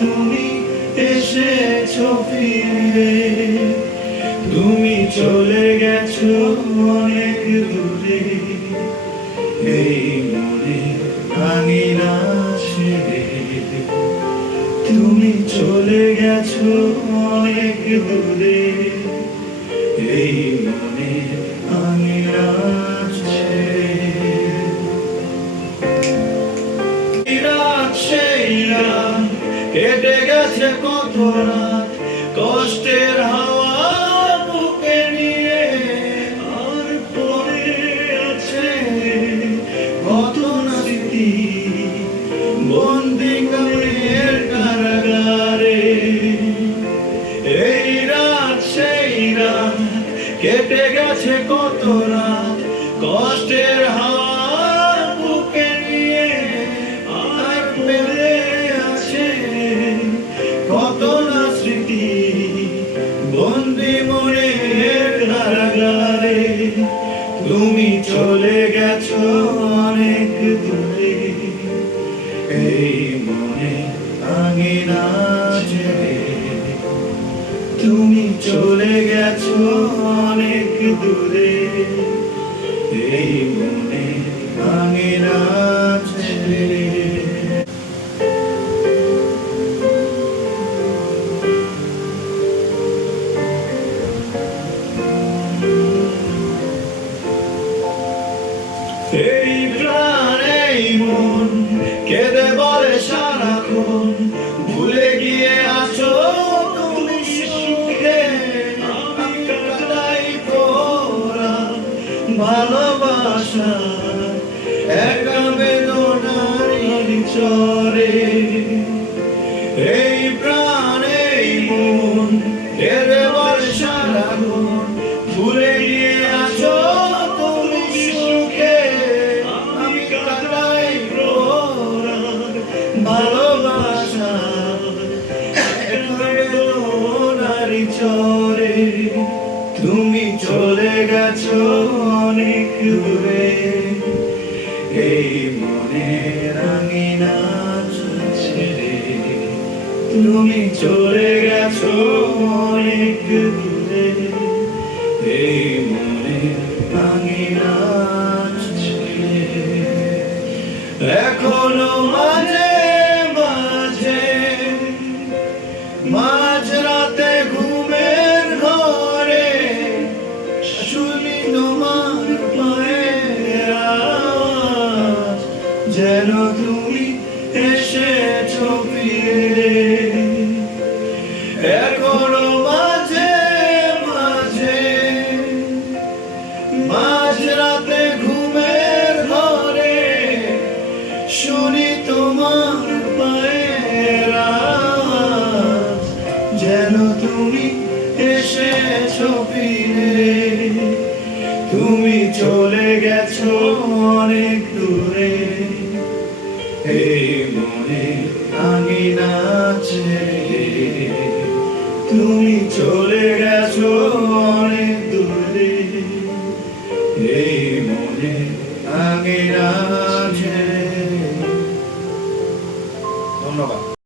তুমি এসেছো ফিরে, তুমি চলে গেছো অনেক দূরে, এই মনে ভাঙিনা ছেড়ে। তুমি চলে গেছো অনেক দূরে, এই মনে ভাঙিনা ছেড়ে। সেই রাত কেটে গেছে কত রাত, কষ্টের হাওয়া বুকে নিয়ে, আর পড়ে আছে কত না স্মৃতি বন্দি কামের কারাগারে। এই রাত সেই রাত কেটে গেছে কত রাত, কষ্টের হাওয়া বুকে নিয়ে, আর পড়ে আছে কত না স্মৃতি বন্দি মনের কারাগারে। তুমি চলে গেছো অনেক দূরে, এই মনে আঙিনা ছেড়ে। তুমি চলে গেছো অনেক দূরে, এই মনে আঙিনা ছেড়ে। এই প্রাণ এই মন কেঁদে বলে সারাক্ষণ, ভুলে গিয়ে আছো তুমি সুখে, আমি কাটাই পোড়া ভালোবাসা একা বেদনার চরে। এই প্রাণ এই মন কেঁদে বলে সারাক্ষণ, ভুলে গিয়ে আছো তুমি সুখে, আমি কাটাই পোড়া ভালোবাসা বেদনার চরে। তুমি চলে গেছো অনেক দূরে, এই মনের আঙিনা ছেড়ে। তুমি চলে গেছো অনেক দূরে, এই মনের আঙিনা ছেড়ে। এখনো মাঝে মাঝে মাঝরাতে ঘুমের ঘরে শুনি তোমার পায়ের আওয়াজ, যেন তুমি এসেছো ফিরে। এখনো মাঝে মাঝে মাঝরাতে ঘুমের ঘরে শুনি তোমার পায়ের আওয়াজ, যেন তুমি এসেছো ফিরে। তুমি চলে গেছো অনেক দূরে, এই মনে আঙিনা ছেড়ে। তুমি চলে গেছো অনেক দূরে, এই মনে আঙিনা ছেড়ে। ধন্যবাদ।